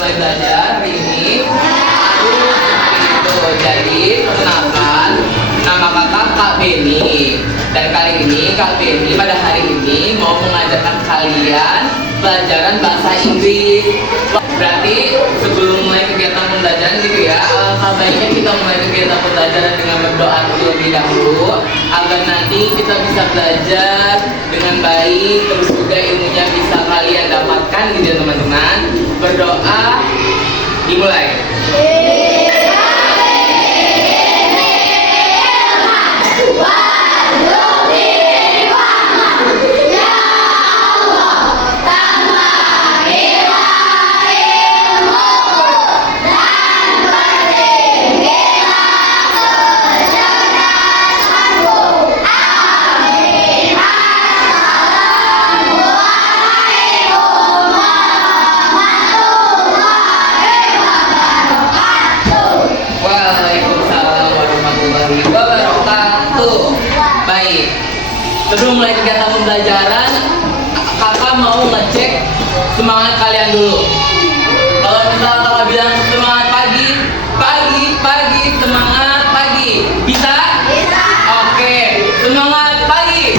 mulai belajar hari ini? Harus seperti itu. Jadi perkenalkan, nama kakak Kak Beni. Dan kali ini Kak Beni pada hari ini mau mengajarkan kalian pelajaran bahasa Inggris. Berarti sebelum mulai kegiatan pembelajaran gitu ya, alangkah baiknya kita mulai kegiatan pembelajaran dengan berdoa terlebih dahulu agar nanti kita bisa belajar dengan baik, terus juga ilmunya bisa kalian dapatkan gitu ya teman-teman. Berdoa, dimulai. Sebelum mulai kegiatan pembelajaran, kakak mau ngecek semangat kalian dulu. Kalau misalnya kakak bilang semangat pagi, pagi, semangat pagi, bisa? Bisa. Oke, semangat pagi.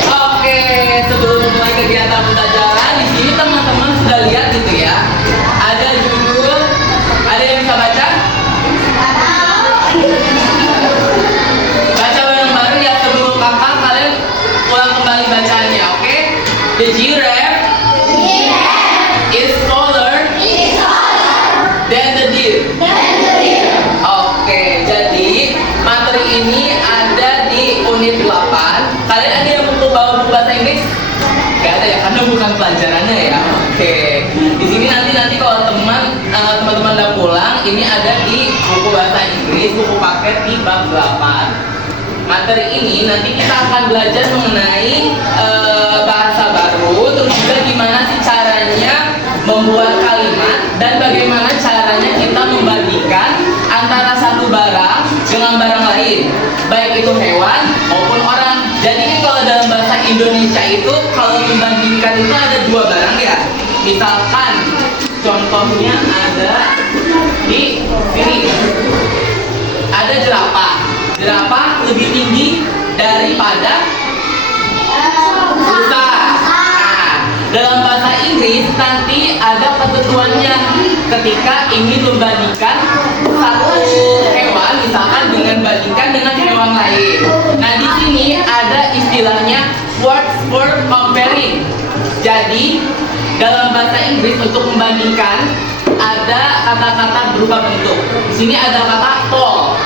Oke, sebelum mulai kegiatan pembelajaran, di sini teman-teman sudah lihat gitu ya. Ada judul, ada yang bisa baca? The giraffe is taller than the deer. Oke, jadi materi ini ada di unit 8. Kalian ada yang buku bawa buku bahasa Inggris? Gak ada ya, karena bukan pelajarannya ya. Oke, di sini nanti kalau teman-teman udah pulang, ini ada di buku bahasa Inggris, buku paket di bab 8. Materi ini nanti kita akan belajar mengenai bahasa baru, terus juga gimana sih caranya membuat kalimat dan bagaimana caranya kita membandingkan antara satu barang dengan barang lain, baik itu hewan maupun orang. Jadi kalau dalam bahasa Indonesia itu kalau membandingkan itu ada dua barang ya. Misalkan contohnya ada di sini, ada jerapah. Jerapah lebih tinggi daripada rusa. Nah, dalam bahasa Inggris nanti ada ketentuannya ketika ingin membandingkan satu hewan misalkan bandingkan dengan hewan lain. Nah, di sini ada istilahnya words for comparing. Jadi dalam bahasa Inggris untuk membandingkan ada kata-kata berupa bentuk. Di sini ada kata tall.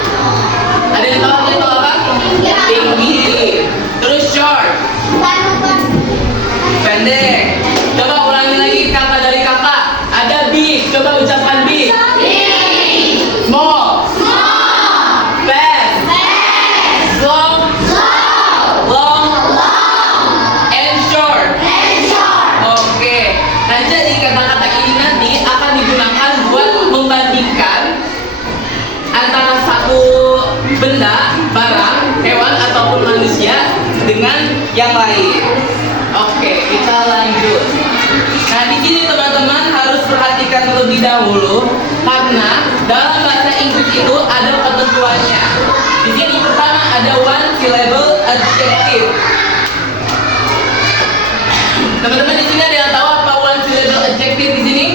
Ada yang tahu itu apa? Tinggi. Terus short. Pendek. Coba ulangi lagi kata dari kakak. Ada big. Coba ucapkan big. Small. Fast. Long. And short. Oke. Nah, jadi kata-kata ini nanti akan digunakan buat membandingkan antara satu benda, barang, hewan ataupun manusia dengan yang lain. Oke, kita lanjut. Nah, di sini teman-teman harus perhatikan terlebih dahulu karena dalam bahasa Inggris itu ada ketentuannya. Di sini pertama ada one syllable adjective. Teman-teman di sini ada yang tahu apa one syllable adjective di sini?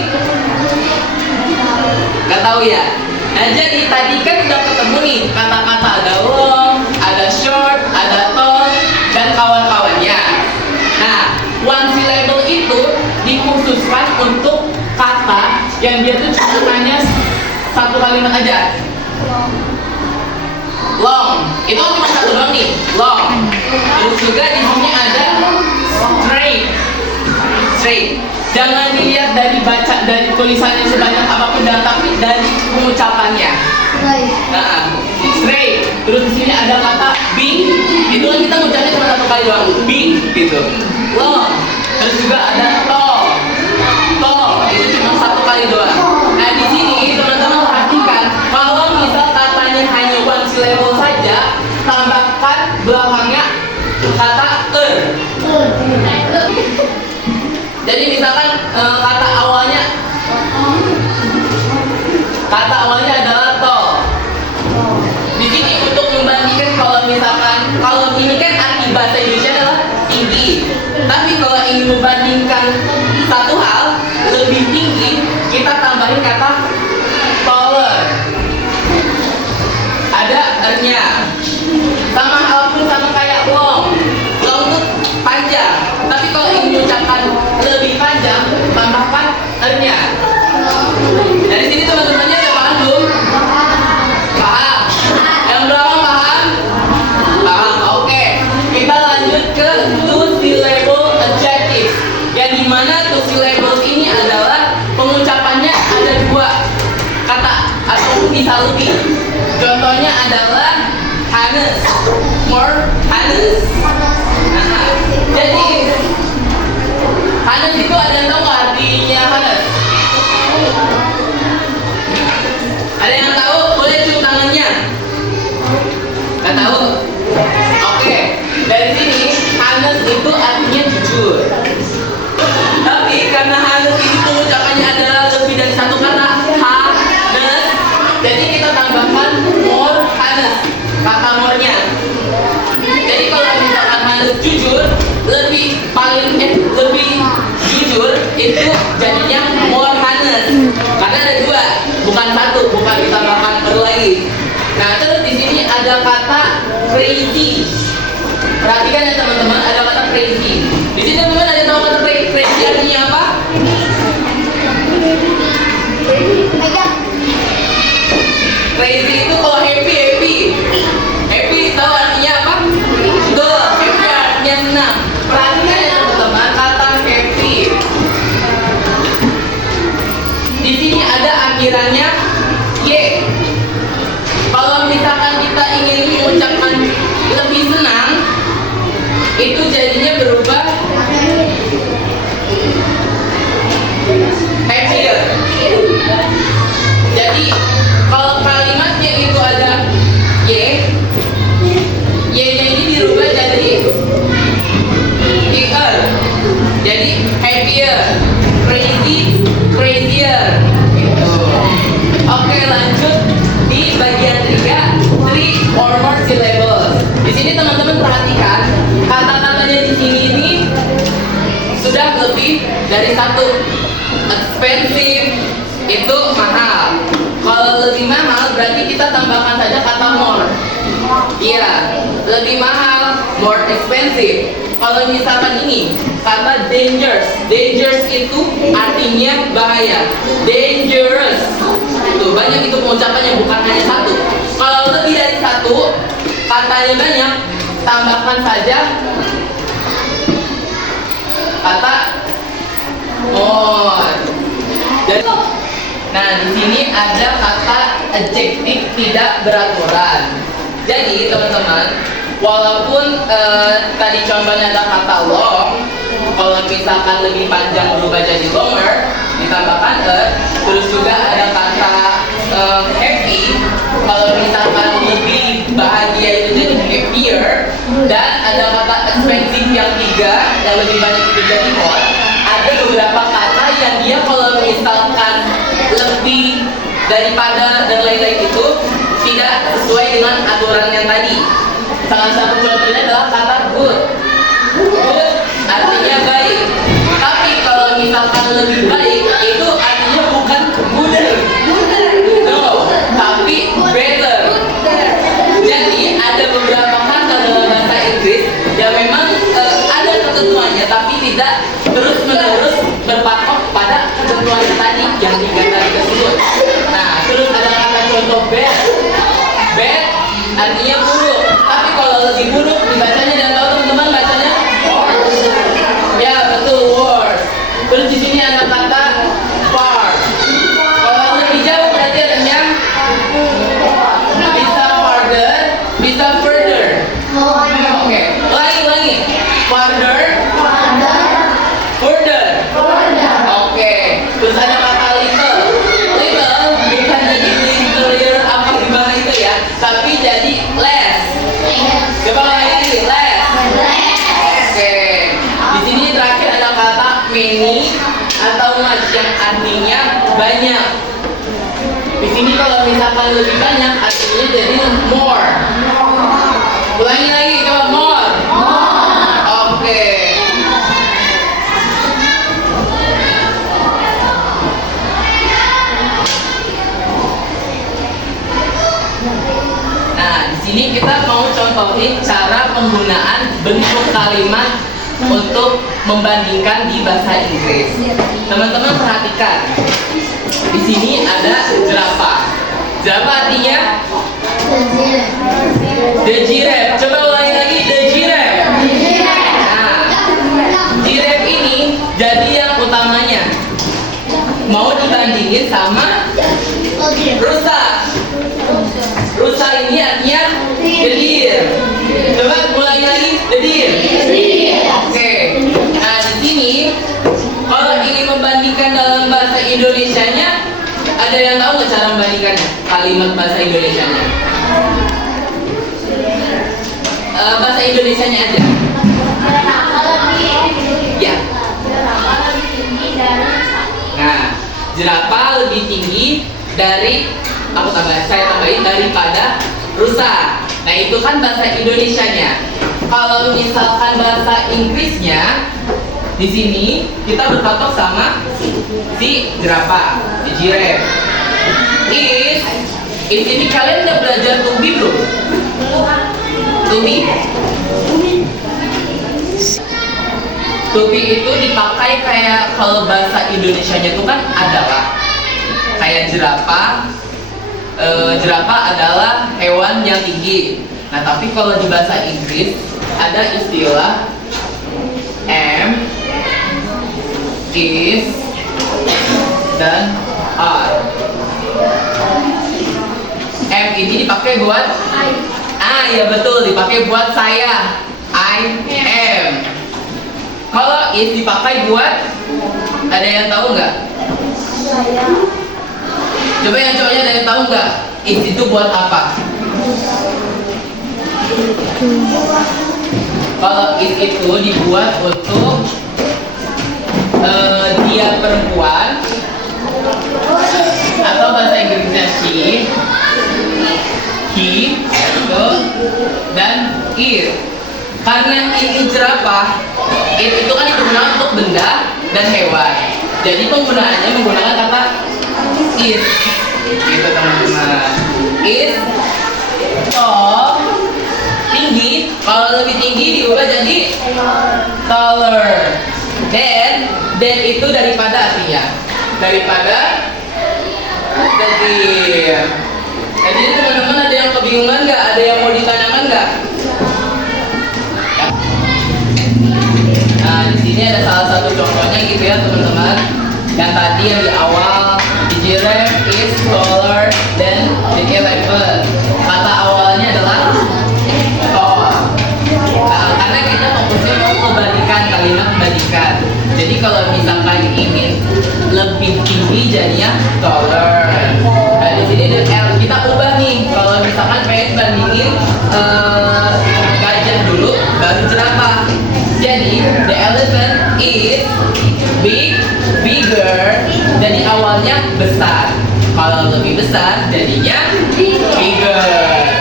Gak tahu ya? Nah, jadi tadi kan udah ketemu nih kata-kata ada long, ada short, ada tall, dan kawan-kawannya. Nah, one syllable itu dikhususkan untuk kata yang dia tuh hanya satu kalimat aja. Long, itu cuma satu doang nih, long. Terus juga di sini ada straight. Jangan dilihat dari tulisannya sebanyak apapun dan tapi dari pengucapannya. Nah, straight. Terus di sini ada kata big. Itu kan kita ucapnya cuma satu kali doang, big gitu. Long. Terus juga ada tall. Itu cuma satu kali doang. Nah, di sini teman-teman perhatikan kalau misal katanya hanya one syllable saja, tambahkan belakangnya kata Jadi misalkan kata awalnya adalah tall. Di sini untuk membandingkan kalau ini kan arti bahasa Indonesia adalah tinggi. Tapi kalau ingin membandingkan satu hal lebih tinggi, kita tambahin kata taller. Ada R-nya. Sama halpun sama kayak long. Long itu panjang. Tapi kalau ingin mengucapkan lebih panjang, tambahkan R-nya. Dari sini teman-temannya ada paham belum? Paham? Yang belakang paham? Paham, oke. Kita lanjut ke two syllable adjectives. Yang dimana two syllables ini adalah pengucapannya ada dua kata ataupun bisa lebih. Contohnya adalah Hannes, more Hannes. Nah, jadi Hannes itu ada yang tahu nggak artinya Hannes? Ada yang tahu? Boleh cium tangannya. Nggak tahu? Oke, dari sini Hannes itu artinya jujur. Tapi karena Hannes ini pengucapannya adalah lebih dari satu kata, Hannes, jadi kita tambahkan more Hannes, kata more-nya. Jadi kalau misalkan Hannes jujur, lebih jujur itu jadinya more Hannes. Karena ada dua, bukan satu, bukan ditambahkan per lagi. Nah, terus di sini ada kata crazy. Perhatikan ya teman-teman, ada kata crazy. Di sini teman-teman ada tahu kata crazy artinya apa? Crazy itu kalau happy tahu artinya apa? Betul, happy artinya senang. Perhatikan ya teman-teman, kata happy. Di sini ada akhirannya y. Kalau misalkan kita ingin mengucapkan lebih senang, itu jadinya berubah happier. Jadi kalau kalimatnya itu ada y-nya ini dirubah jadi er. Jadi happier, crazier. Gitu. Oke, lanjut di bagian 3, three or more syllables. Di sini teman-teman perhatikan kata-katanya di sini ini sudah lebih dari satu. Expensive itu mahal. Kalau lebih mahal berarti kita tambahkan saja kata more. Iya, lebih mahal, more expensive. Kalau misalkan ini kata dangerous itu artinya bahaya. Dangerous. Itu banyak itu pengucapannya, bukan hanya satu. Kalau lebih dari satu, katanya banyak, tambahkan saja kata more. Jadi, nah di sini ada kata adjektif tidak beraturan. Jadi teman-teman, walaupun tadi contohnya ada kata long, kalau misalkan lebih panjang berubah jadi longer, ditambahkan terus juga ada kata happy, kalau misalkan lebih bahagia itu jadi happier, dan ada kata expensive yang 3 yang lebih banyak itu jadi more. Ada beberapa kata yang dia kalau misalkan lebih daripada dan lain-lain itu tidak sesuai dengan aturan yang tadi. Salah satu contohnya adalah kata good. Good artinya baik. Tapi kalau misalkan lebih baik, itu artinya bukan gooder. No, tapi better. Jadi ada beberapa kata dalam bahasa Inggris yang memang ada ketentuannya, tapi tidak terus-menerus berpatok pada ketentuan tadi yang 3 tadi tersebut. Nah, terus ada kata contoh bad. Bad artinya buruk. Tapi kalau lebih buruk dibacanya, dan tahu teman-teman bacanya worse. Ya betul, worse. Terus di sini ada kata far. Kalau lebih jauh berarti adanya bisa farther, bisa further. Oke, lagi. Farther, further. Oke, terus ada kata little. Little bukan jadi littler apa gimana itu ya, tapi jadi less. Coba lagi less. Oke, di sini terakhir ada kata many atau much yang artinya banyak. Di sini kalau misalkan lebih banyak artinya jadi more. Ulangi lagi, coba more. Oke. Nah, di sini kita mau contohin cara penggunaan bentuk kalimat untuk membandingkan di bahasa Inggris. Teman-teman perhatikan. Di sini ada jerapah. Jerapah artinya the giraffe. Coba ulangi lagi, the giraffe. Nah, giraffe ini jadi yang utamanya. Mau dibandingin sama rusa. Rusa ini artinya the deer. Coba ulangi lagi, the deer. Oke. Nah, di sini kalau ingin membandingkan dalam bahasa Indonesianya, ada yang tahu nggak cara membandingkannya? Kalimat bahasa Indonesianya. Bahasa Indonesianya aja. Ya. Nah, jerapah lebih tinggi dari, saya tambahin daripada rusa. Nah, itu kan bahasa Indonesianya. Kalau misalkan bahasa Inggrisnya, di sini kita berpatok sama si jerapah, the giraffe. Ini kalian udah belajar to be belum? To be? To be itu dipakai kayak kalau bahasa Indonesianya itu kan adalah kayak jerapah. Jerapah adalah hewan yang tinggi. Nah, tapi kalau di bahasa Inggris ada istilah am, is, dan are. M ini dipakai buat ya betul, dipakai buat saya, I am. Kalau is dipakai buat, ada yang tahu nggak? Coba yang cowoknya ada yang tahu nggak? Is itu buat apa? Kalau is itu dibuat untuk dia perempuan, atau bahasa Inggrisnya she, he, dan it. Karena ini jerapah, it itu kan digunakan untuk benda dan hewan. Jadi penggunaannya menggunakan kata is. Gitu teman-teman. Is tall, tinggi. Kalau lebih tinggi diubah jadi taller. Dan itu daripada artinya daripada dari. Jadi teman-teman ada yang kebingungan nggak? Ada yang mau ditanyakan nggak? Nah, di sini ada salah satu contohnya gitu ya teman-teman. Yang tadi yang di awal, the giraffe is taller than the elephant. Kata awalnya adalah tall. Nah, karena kita fokusnya mau membandingkan, kalimat membandingkan. Jadi kalau misalkan ingin lebih tinggi jadinya taller. Nah, di sini kita ubah nih. Kalau misalkan pengen bandingin gajah dulu, baru jerapah. Jadi the elephant is bigger. Jadi awalnya besar. Kalau lebih besar jadinya bigger.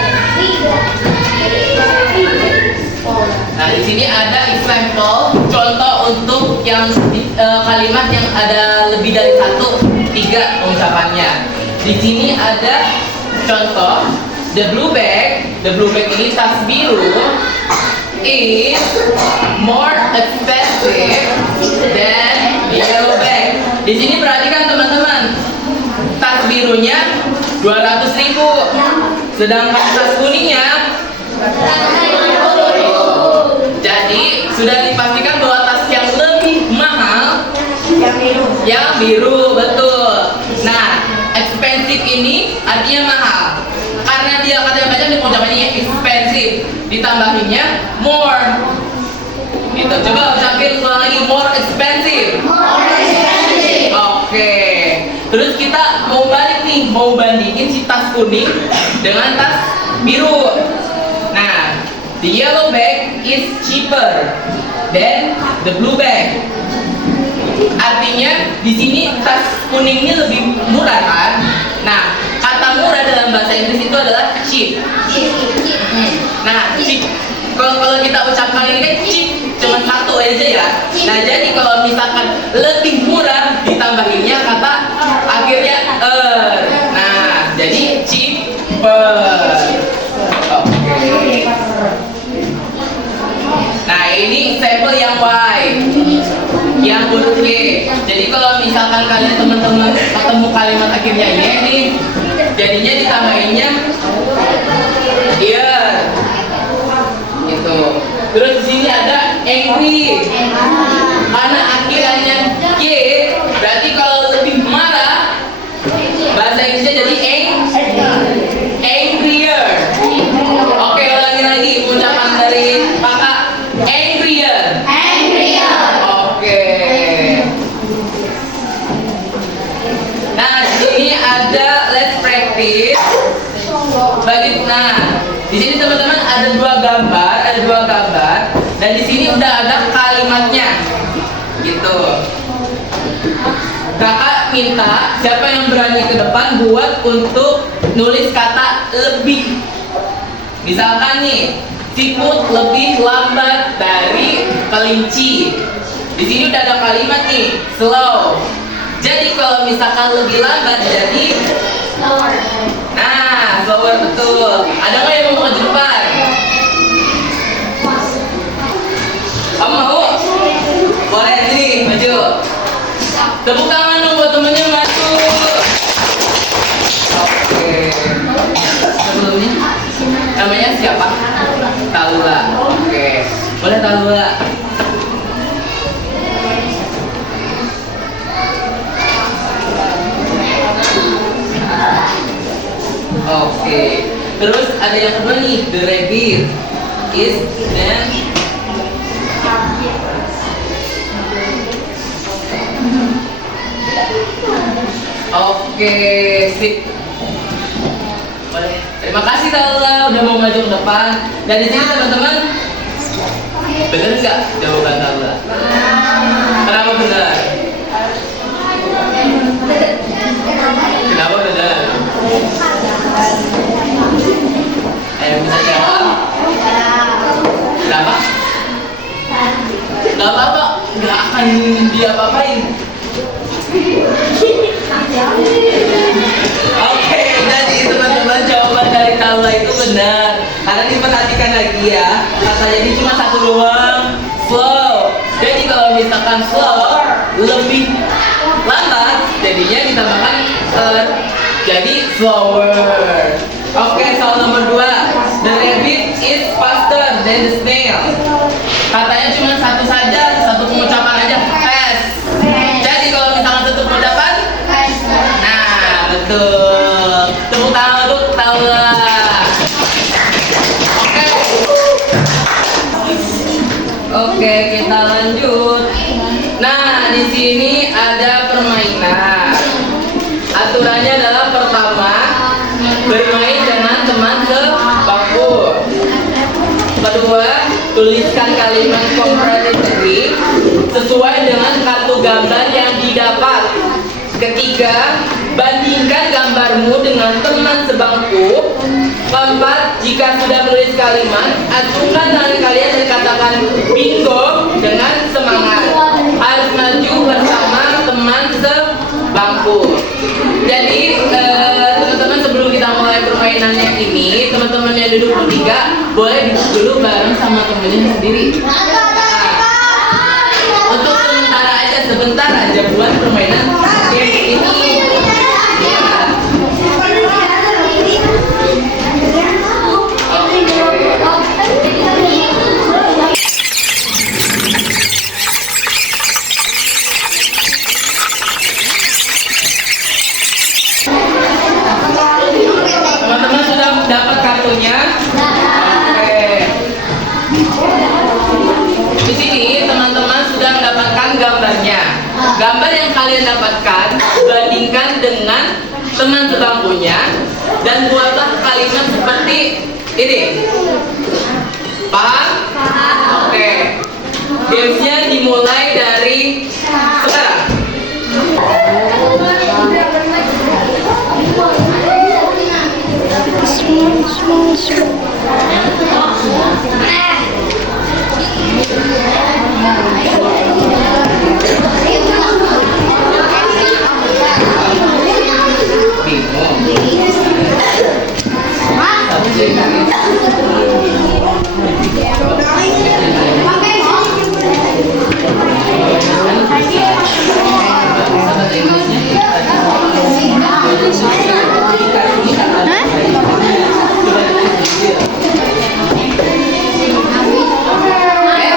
Nah, di sini ada example, contoh untuk yang kalimat yang ada lebih dari satu, 3 pengucapannya. Di sini ada contoh, the blue bag ini tas biru is more expensive than the yellow bag. Di sini perhatikan teman-teman, tas birunya 200.000, sedangkan tas kuningnya. Jadi sudah dipastikan bahwa tas yang lebih mahal yang biru, betul. Nah, expensive ini artinya mahal. Karena dia katanya baca di pengucapannya expensive, ditambahinnya more. Gitu. Coba ucapin ulang lagi, more expensive. Oke. Terus kita mau balik nih, mau bandingin si tas kuning dengan tas biru. Nah, the yellow bag is cheaper than the blue bag. Artinya di sini tas kuningnya lebih murah kan? Nah, kata murah dalam bahasa Inggris itu adalah cheap. Nah, cheap. Kalau kita ucapkan ini kan cheap cuma satu aja ya. Nah, jadi kalau misalkan lebih murah ditambahinnya kata akhirnya nah, jadi cheaper. Oke. Nah, ini sampel yang Y, yang huruf Y. Jadi kalau misalkan kalian teman-teman ketemu kalimat akhirnya Y nih, jadinya ditambahinnya iya. Gitu. Terus di sini ada angry. Karena akhirannya Y, berarti kalau lebih marah bahasa Inggrisnya jadi angrier. Oke, ulangi lagi ucapan dari kakak. Angrier. Oke. Nah, di sini ada let's practice. Di sini teman-teman ada dua gambar, dan di sini udah ada kalimatnya, gitu. Kakak minta siapa yang berani ke depan buat untuk nulis kata lebih. Misalkan nih, siput lebih lambat dari kelinci. Di sini udah ada kalimat nih, slow. Jadi kalau misalkan lebih lambat jadi slower. Nah, slower betul. Ada nggak yang mau maju depan? Kamu mau? Boleh sini maju. Tepuk tangan dong buat temennya maju. Oke. Sebelumnya namanya siapa? Talula. Oke. Boleh Talula. Oke. Terus ada yang kedua nih, the rabbit is then. Oke, sip. Boleh. Terima kasih Talula udah mau maju ke depan. Dan di sini teman-teman, benar nggak jawaban Talula? Kenapa benar? Kenapa benar? Ayo bisa jawab. Kenapa? Gak apa-apa, gak akan diapa-apain. Oke, jadi teman-teman jawaban dari Talula itu benar. Karena diperhatikan lagi ya, katanya ini cuma satu doang, slow. Jadi kalau misalkan slow lebih lambat, jadinya ditambahkan jadi slower. Oke, soal nomor 2. The rabbit is faster than the snail. Katanya cuma satu saja, satu pengucapan aja, fast. Jadi kalau misalkan satu pengucapan, nah betul. Tepuk tangan untuk Talula. Oke, kita lanjut. Nah, di sini ada permainan. Aturannya adalah pertama, bermain dengan teman sebangku. Kedua, tuliskan kalimat contradictory sesuai dengan kartu gambar yang didapat. Ketiga, bandingkan gambarmu dengan teman sebangku. Keempat, jika sudah menulis kalimat, acungkan tangan kalian dan katakan bingo dengan semangat. Harus maju bersama teman sebangku. Jadi teman-teman, sebelum kita mulai permainannya ini, teman-teman yang duduk bertiga boleh duduk dulu bareng sama temennya sendiri. Untuk sebentar aja buat permainan ini. Teman-teman sudah dapat kartunya? Oke. Di sini teman-teman sudah mendapatkan gambarnya. Gambar yang kalian dapatkan bandingkan dengan teman sebangkunya dan buatlah kalimat seperti ini. Paham? Oke. Gamesnya dimulai dari sekarang.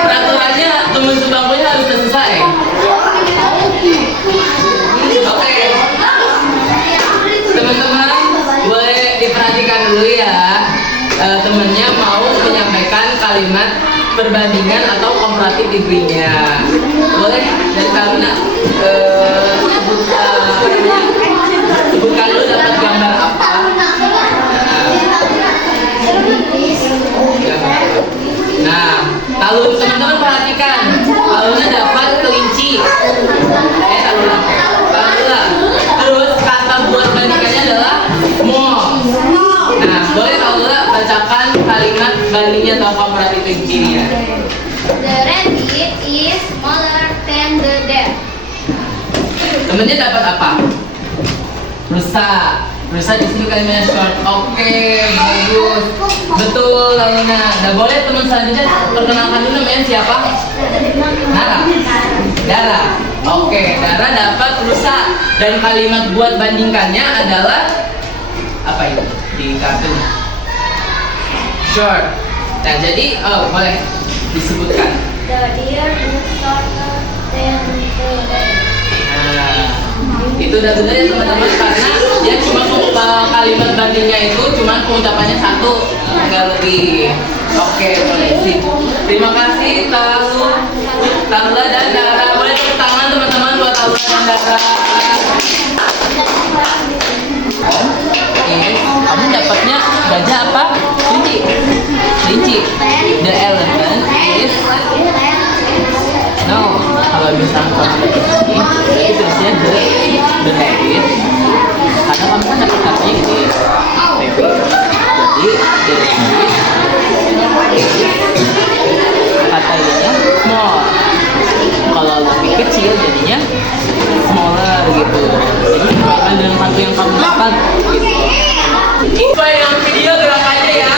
Peraturannya teman sebangkunya harus selesai. Oke. Teman-teman boleh diperhatikan dulu ya. Temennya mau menyampaikan kalimat perbandingan atau comparative degree-nya. Boleh dari Karina sebutkan dulu dapat gambar apa. Nah, kalau teman-teman perhatikan, kalaunya dapat kelinci. Taruhlah. Terus kata buat bandingannya adalah more. Nah, boleh Taruhlah bacakan kalimat bandingnya atau comparative degree-nya. The rabbit is smaller than the deer. Temennya dapat apa? Rusa. Rusa di sini kalimatnya short. Oke, bagus. Betul, Laina. Nah, boleh teman selanjutnya perkenalkan dulu namanya siapa? Nara. Dara. Oke, Dara dapat rusa dan kalimat buat bandingkannya adalah apa itu di kartun? Short. Nah, jadi boleh disebutkan. The deer is shorter than the deer. Nah, itu udah benar ya teman-teman, karena dia cuma kalimat bandingnya itu cuma pengucapannya satu, nggak lebih. Oke, boleh sih. Terima kasih Tarla dan Dara. Boleh tepuk tangan teman-teman buat Tarla dan Dara. Kamu dapatnya gajah apa? Kelinci. Kelinci. The elephant is no. Kalau misalnya kamu dapat ini, itu tulisnya the rabbit. Karena kamu kan dapat katanya gede, rabbit. Jadi the rabbit kata ininya small. Kalau lebih kecil jadinya smaller gitu. Jadi sesuaikan dengan satu yang kamu dapat gitu. Sesuai dengan video gerakannya ya.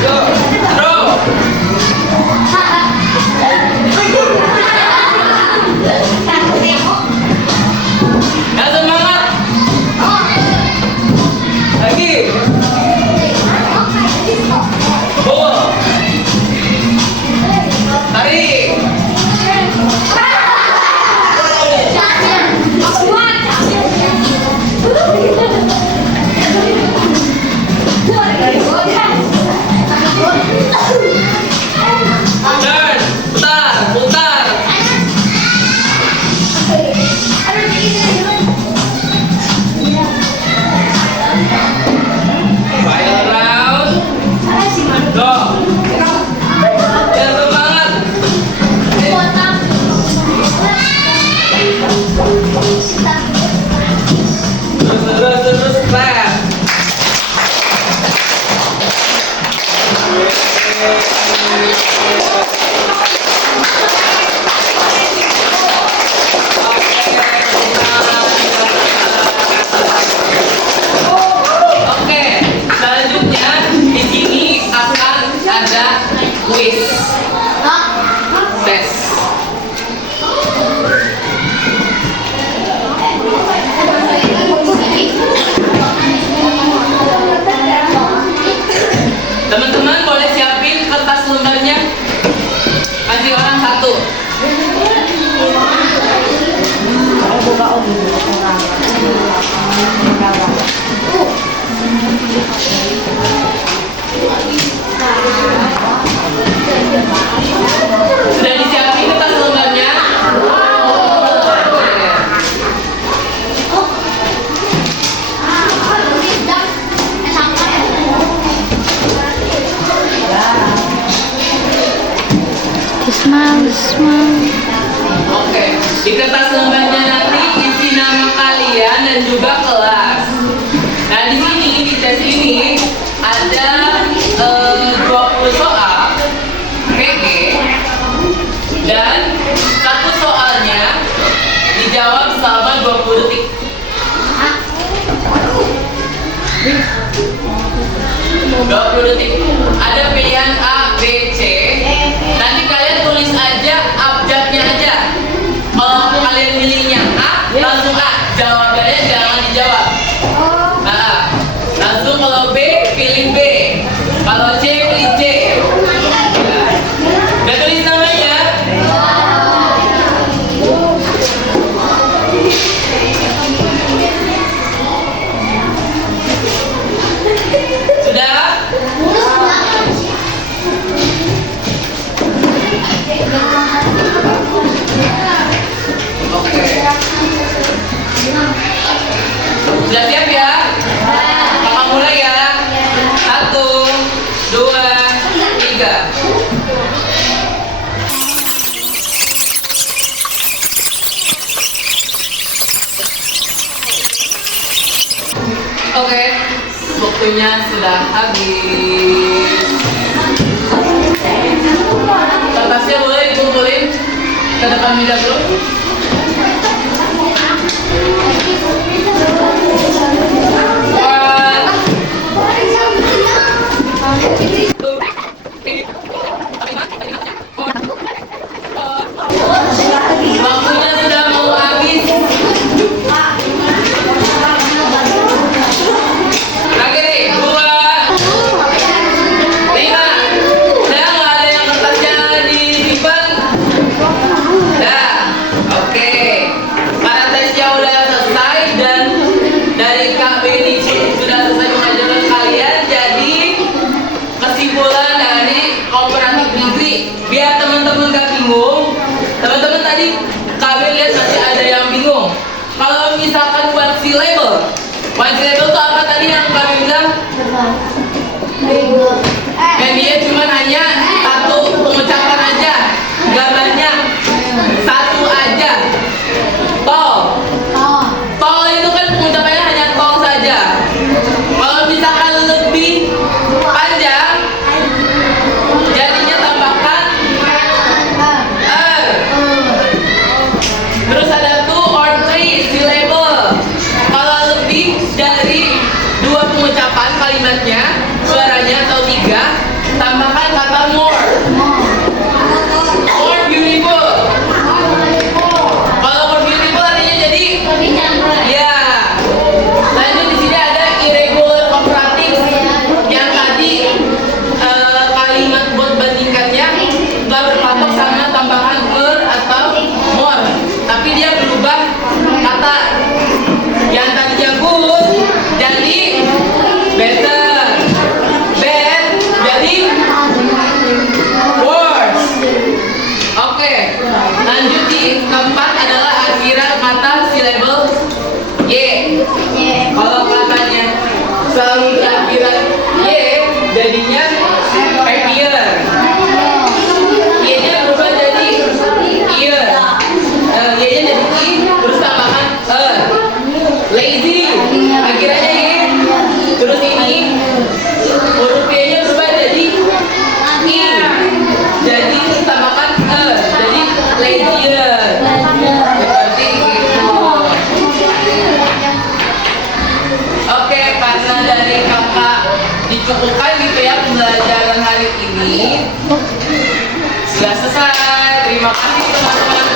Go, draw. Ya semangat. Lagi. Bola. Tarik. Turn, putar. Final round. Go. Ya semangat. Terus clap. Oke, selanjutnya di sini akan ada quiz tes. Teman-teman boleh siapin kertas lembarnya. Kasih orang satu. Sudah disiapin kertas lembarnya? Oke, di kertas lembarnya nanti isi nama kalian dan juga kelas. Nah, di sini di tes langsung A. Jawabannya jangan dijawab. A. Langsung kalau B, pilih B. Kalau C, pilih C. Udah tulis namanya? Sudah? Oke. Sudah siap ya? Kakak mulai ya. 1, 2, 3. Oke, waktunya sudah habis. Kertasnya boleh dikumpulin ke depan meja dulu. Waktunya sudah mau habis. Lagi nih, 2, 5. Saya nggak ada yang kertasnya disimpan. Dah, oke. Karena tesnya udah selesai dan dari Kak Beni sudah selesai mengajarkan kalian, jadi kesimpulan dari komparatif degree. Biar teman-teman gak bingung, teman-teman tadi Kak Beni lihat masih ada yang bingung. Kalau misalkan one syllable itu apa tadi yang Kak Beni bilang? Dan dia cuma hanya satu pengucapan aja, nggak banyak, satu aja. Tol. Tol itu kan pengucapannya hanya tol saja. Kalau misalkan lebih panjang, jadinya tambahkan er. Terus ada 2 or 3 syllable. Kalau lebih dari 2 pengucapan kalimatnya, suaranya atau 3, tambahkan kata more. More beautiful. Kalau more beautiful artinya jadi ya. Lanjut di sini ada irregular comparative. Yang tadi kalimat buat bandingkannya nggak berpatok sama tambahan er atau more, tapi dia berubah kata. Yang tadinya good jadi better, bad jadi worse. Oke, lanjut di keempat adalah akhiran kata syllable Y. Kalau katanya selalu di akhiran Y, jadinya happier. Y-nya berubah jadi ear. Y-nya jadi I, terus tambahkan lazy. Akhirannya Y. Terus ini huruf Y-nya berubah jadi I. Jadi tambahkan jadi lazier. Seperti itu. Oke, karena dari kakak dicukupkan gitu ya pembelajaran hari ini. Sudah selesai. Terima kasih teman-teman.